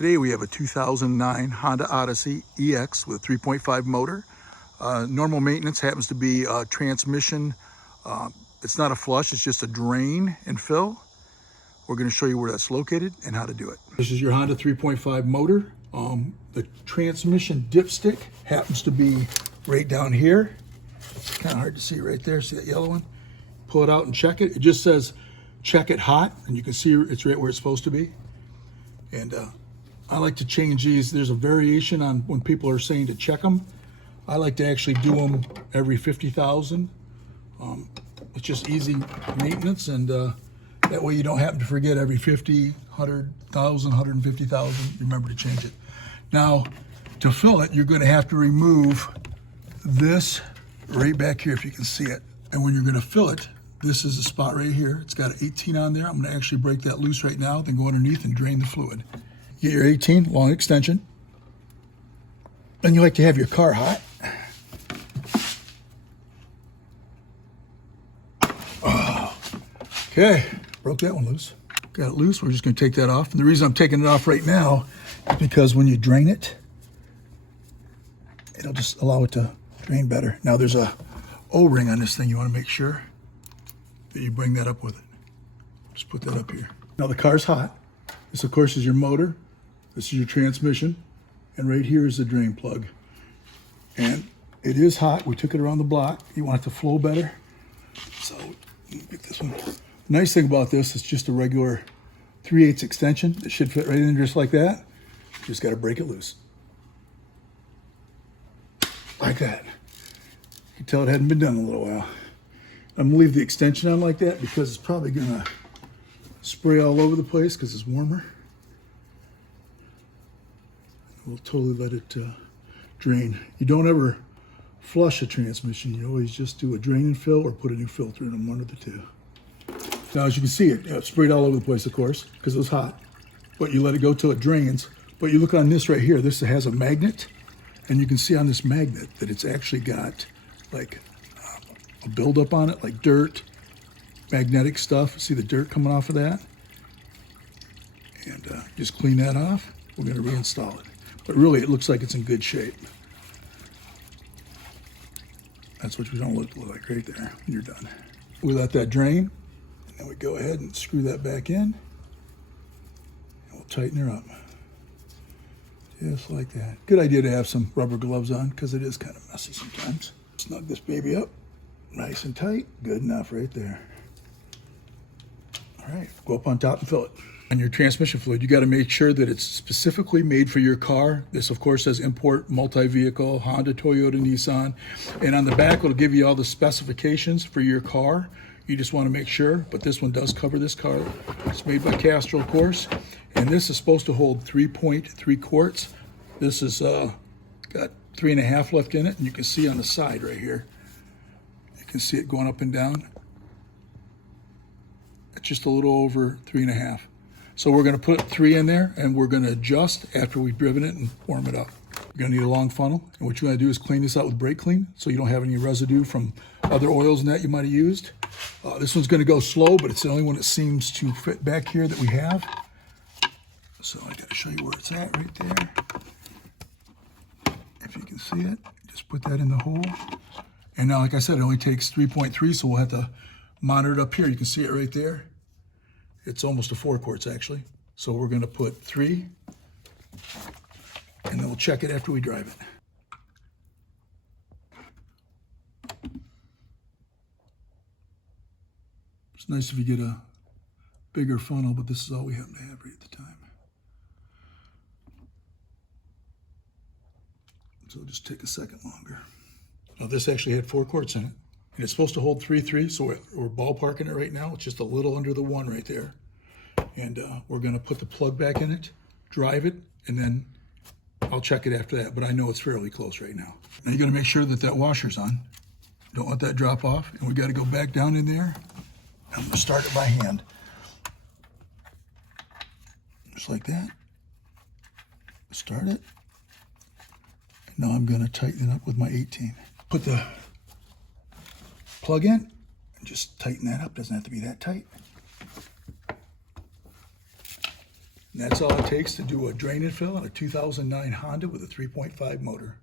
Today we have a 2009 Honda Odyssey EX with a 3.5 motor. Normal maintenance happens to be transmission. It's not a flush, it's just a drain and fill. We're going to show you where that's located and how to do it. This is your Honda 3.5 motor. The transmission dipstick happens to be right down here. It's kind of hard to see right there. See that yellow one? Pull it out and check it. It just says check it hot, and you can see it's right where it's supposed to be. And I like to change these. There's a variation on when people are saying to check them. I like to actually do them every 50,000. It's just easy maintenance, and that way you don't happen to forget every 50, 100,000, 150,000. Remember to change it. Now, to fill it, you're going to have to remove this right back here if you can see it. And when you're going to fill it, this is the spot right here. It's got an 18 on there. I'm going to actually break that loose right now, then go underneath and drain the fluid. Get your 18 long extension. And you like to have your car hot. Oh. Okay, broke that one loose. Got it loose. We're just going to take that off. And the reason I'm taking it off right now is because when you drain it, it'll just allow it to drain better. Now there's a O-ring on this thing. You want to make sure that you bring that up with it. Just put that up here. Now the car's hot. This, of course, is your motor. This is your transmission. And right here is the drain plug. And it is hot. We took it around the block. You want it to flow better. So, get this one. The nice thing about this is just a regular 3/8 extension. It should fit right in just like that. You just got to break it loose. Like that. You can tell it hadn't been done in a little while. I'm going to leave the extension on like that because it's probably going to spray all over the place because it's warmer. We'll totally let it drain. You don't ever flush a transmission. You always just do a drain and fill or put a new filter in them, one of the two. Now, as you can see, it sprayed all over the place, of course, because it was hot. But you let it go till it drains. But you look on this right here. This has a magnet. And you can see on this magnet that it's actually got like a buildup on it, like dirt, magnetic stuff. See the dirt coming off of that? And just clean that off. We're going to reinstall it. But really, it looks like it's in good shape. That's what you don't look like right there when you're done. We let that drain, and then we go ahead and screw that back in. And we'll tighten her up. Just like that. Good idea to have some rubber gloves on because it is kind of messy sometimes. Snug this baby up nice and tight. Good enough right there. All right, go up on top and fill it. On your transmission fluid, you got to make sure that it's specifically made for your car. This, of course, says import multi-vehicle, Honda, Toyota, Nissan. And on the back, it'll give you all the specifications for your car. You just want to make sure, but this one does cover this car. It's made by Castrol, of course. And this is supposed to hold 3.3 quarts. This is got 3.5 left in it. And you can see on the side right here, you can see it going up and down. It's just a little over 3.5. So we're going to put 3 in there, and we're going to adjust after we've driven it and warm it up. You're going to need a long funnel, and what you're going to do is clean this out with brake clean so you don't have any residue from other oils and that you might have used. This one's going to go slow, but it's the only one that seems to fit back here that we have. So I got to show you where it's at right there. If you can see it, just put that in the hole. And now, like I said, it only takes 3.3, so we'll have to monitor it up here. You can see it right there. It's almost a 4 quarts actually. So we're going to put 3, and then we'll check it after we drive it. It's nice if you get a bigger funnel, but this is all we happen to have right at the time. So it'll just take a second longer. Now this actually had 4 quarts in it. And it's supposed to hold 3.3, so we're ballparking it right now. It's just a little under the 1 right there. And we're going to put the plug back in it, drive it, and then I'll check it after that. But I know it's fairly close right now. Now you got to make sure that that washer's on. Don't let that drop off. And we got to go back down in there. I'm going to start it by hand. Just like that. Start it. And now I'm going to tighten it up with my 18. Put the plug in and just tighten that up. Doesn't have to be that tight. And that's all it takes to do a drain and fill on a 2009 Honda with a 3.5 motor.